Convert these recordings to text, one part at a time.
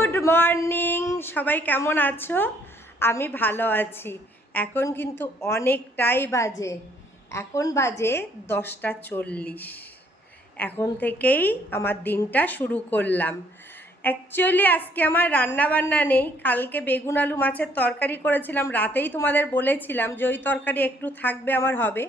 Good morning সবাই কেমন আছো? আমি ভালো আছি। এখন কিন্তু অনেকটাই বাজে। এখন বাজে দশটা চল্লিশ। এখন থেকেই আমার দিনটা শুরু করলাম। অ্যাকচুয়ালি আজকে আমার রান্না বান্না নেই। কালকে বেগুন আলু মাছের তরকারি করেছিলাম। রাতেই তোমাদের বলেছিলাম যে ওই তরকারি একটু থাকবে, আমার হবে।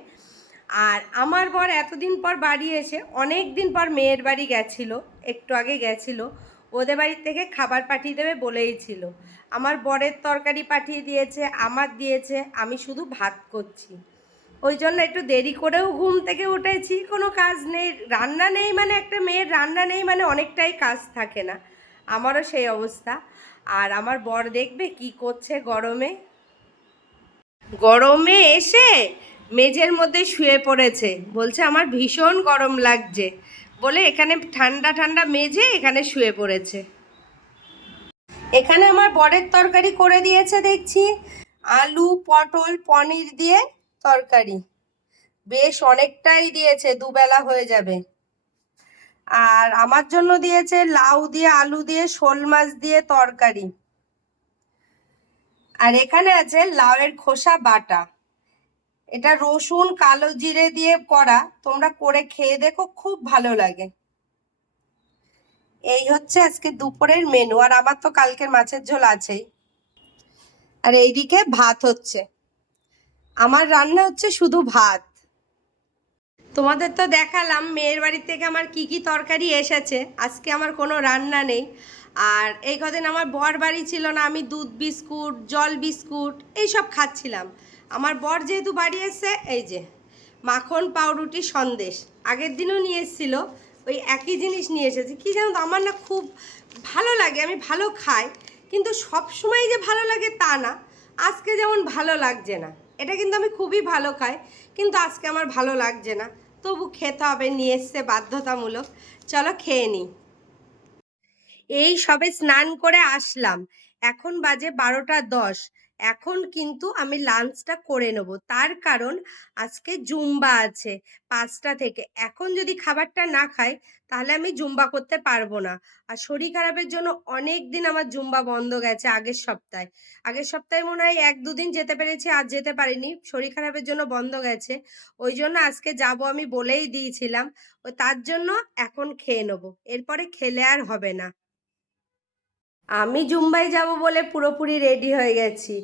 আর আমার বর এতদিন পর বাড়ি এসে অনেক দিন পর মেয়ের বাড়ি গেছিল, একটু আগে গেছিল। ওদের বাড়ির থেকে খাবার পাঠিয়ে দেবে বলেই ছিল। আমার বরের তরকারি পাঠিয়ে দিয়েছে, আমার দিয়েছে, আমি শুধু ভাত করছি। ওই জন্য একটু দেরি করেও ঘুম থেকে উঠেছি, কোনো কাজ নেই, রান্না নেই মানে একটা মেয়ের রান্না নেই মানে অনেকটাই কাজ থাকে না। আমারও সেই অবস্থা। আর আমার বর দেখবে কি করছে গরমে? গরমে এসে মেঝের মধ্যে শুয়ে পড়েছে, বলছে আমার ভীষণ গরম লাগছে। বলে এখানে ঠান্ডা ঠান্ডা মেঝে এখানে শুয়ে পড়েছে। এখানে আমার বরের তরকারি করে দিয়েছে দেখছি। আলু, পটল, পনির দিয়ে তরকারি। বেশ অনেকটাই দিয়েছে, দুবেলা হয়ে যাবে। আর আমার জন্য দিয়েছে লাউ দিয়ে, আলু দিয়ে, শোল মাছ দিয়ে তরকারি। আর এখানে আছে লাউয়ের খোসা বাটা। এটা রসুন কালো জিরে দিয়ে করা, তোমরা করে খেয়ে দেখো, খুব ভালো লাগে। এই হচ্ছে আজকে দুপুরের মেনু আর আমার তো কালকের মাছের ঝোল আছেই। আর এইদিকে ভাত হচ্ছে। আমার রান্না হচ্ছে শুধু ভাত। তোমাদের তো দেখালাম মেয়ের বাড়ি থেকে আমার কি কি তরকারি এসেছে, আজকে আমার কোনো রান্না নেই। আর এই কদিন আমার বর বাড়ি ছিল না, আমি দুধ বিস্কুট, জল বিস্কুট, এইসব খাচ্ছিলাম। আমার বর যেহেতু বাড়ি এসছে এই যে, মাখন, পাউরুটি, সন্দেশ। আগের দিনও নিয়ে এসেছিল, ওই একই জিনিস নিয়ে এসেছি। কী জানো তো, আমার না খুব ভালো লাগে, আমি ভালো খাই, কিন্তু সব সময় যে ভালো লাগে তা না। আজকে যেমন ভালো লাগছে না, এটা কিন্তু আমি খুবই ভালো খাই, কিন্তু আজকে আমার ভালো লাগছে না। তবু খেতে হবে, নিয়ে এসছে বাধ্যতামূলক। চলো খেয়ে নিই। এই সবে স্নান করে আসলাম, এখন বাজে বারোটা দশ। এখন কিন্তু আমি লাঞ্চটা করে নেব। তার কারণ আজকে জুম্বা আছে পাঁচটা থেকে। এখন যদি খাবারটা না খাই, তাহলে আমি জুম্বা করতে পারব না। আর শরীর খারাপের জন্য অনেক দিন আমার জুম্বা বন্ধ গেছে আগের সপ্তাহে। আগের সপ্তাহে মনে হয় এক দুদিন যেতে পেরেছি, আর যেতে পারিনি। শরীর খারাপের জন্য বন্ধ গেছে। ওই জন্য আজকে যাব আমি বলেই দিয়েছিলাম। ও তার জন্য এখন খেয়ে নেব। এরপরে খেলে আর হবে না। আমি জুম্বাই যাব বলে পুরোপুরি রেডি হয়ে গেছি।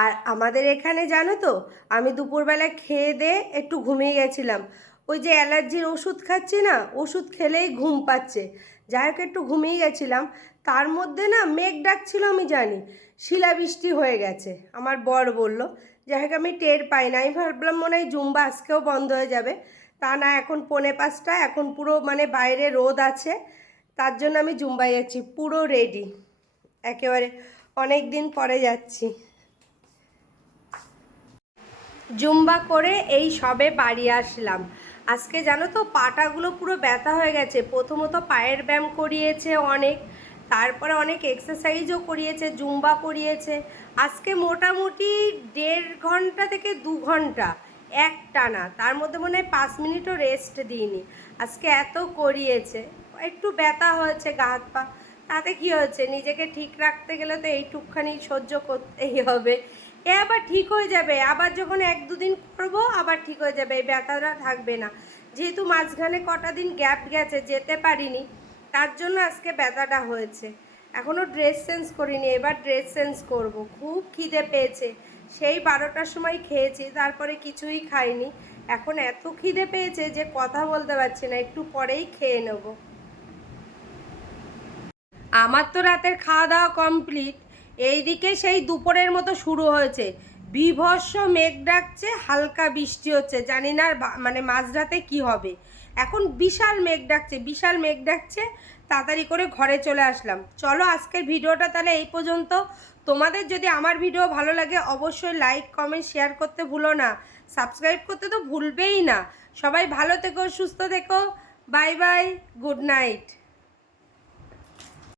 আর আমাদের এখানে জানো তো, আমি দুপুরবেলা খেয়ে দিয়ে একটু ঘুমিয়ে গেছিলাম। ওই যে অ্যালার্জির ওষুধ খাচ্ছি না, ওষুধ খেলেই ঘুম পাচ্ছে। যাই হোক, একটু ঘুমিয়ে গেছিলাম। তার মধ্যে না মেঘ ডাকছিল আমি জানি, শিলাবৃষ্টি হয়ে গেছে, আমার বর বলল। যাই হোক, আমি টের পাই না, আমি ভাবলাম মনে হয় জুম্বা আজকেও বন্ধ হয়ে যাবে। তা না, এখন পৌনে পাঁচটা এখন পুরো মানে বাইরে রোদ আছে, তার জন্য আমি জুম্বাই যাচ্ছি, পুরো রেডি। একেবারে অনেক দিন পরে যাচ্ছি। জুম্বা করে এই সবে বাড়ি আসলাম। আজকে জানো তো পাটাগুলো পুরো ব্যথা হয়ে গেছে। প্রথমত পায়ের ব্যায়াম করিয়েছে অনেক, তারপরে অনেক এক্সারসাইজও করিয়েছে, জুম্বা করিয়েছে। আজকে মোটামুটি দেড় ঘণ্টা থেকে দু ঘণ্টা এক টানা তার মধ্যে মনে হয় পাঁচ মিনিটও রেস্ট দিইনি। আজকে এত করিয়েছে, একটু ব্যথা হয়েছে গা হাত পা। তাতে কি হচ্ছে? নিজেকে ঠিক রাখতে গেলে তো এইটুকখানি সহ্য করতেই হবে। এ আবার ঠিক হয়ে যাবে। আবার যখন এক দুদিন করব, আবার ঠিক হয়ে যাবে। এই ব্যথাটা থাকবে না। যেহেতু মাঝখানে কটা দিন গ্যাপ গেছে, যেতে পারিনি, তার জন্য আজকে ব্যথাটা হয়েছে। এখনও ড্রেস চেঞ্জ করিনি, এবার ড্রেস চেঞ্জ করব। খুব খিদে পেয়েছে। সেই বারোটার সময় খেয়েছি, তারপরে কিছুই খাইনি। এখন এত খিদে পেয়েছে যে কথা বলতে পারছি না। একটু পরেই খেয়ে নেব। আমার তো রাতের খাওয়া দাওয়া কমপ্লিট এইদিকে সেই দুপুরের মতো শুরু হয়েছে। বিভৎস মেঘ ডাকছে, হালকা বৃষ্টি হচ্ছে। জানি না মানে মাঝরাতে কি হবে। এখন বিশাল মেঘ ডাকছে, বিশাল মেঘ ডাকছে। তাড়াতাড়ি করে ঘরে চলে আসলাম। চলো আজকের ভিডিওটা তাহলে এই পর্যন্ত। তোমাদের যদি আমার ভিডিও ভালো লাগে, অবশ্যই লাইক কমেন্ট শেয়ার করতে ভুলো না। সাবস্ক্রাইব করতে তো ভুলবেই না। সবাই ভালো থেকো, সুস্থ থেকো। Bye bye good night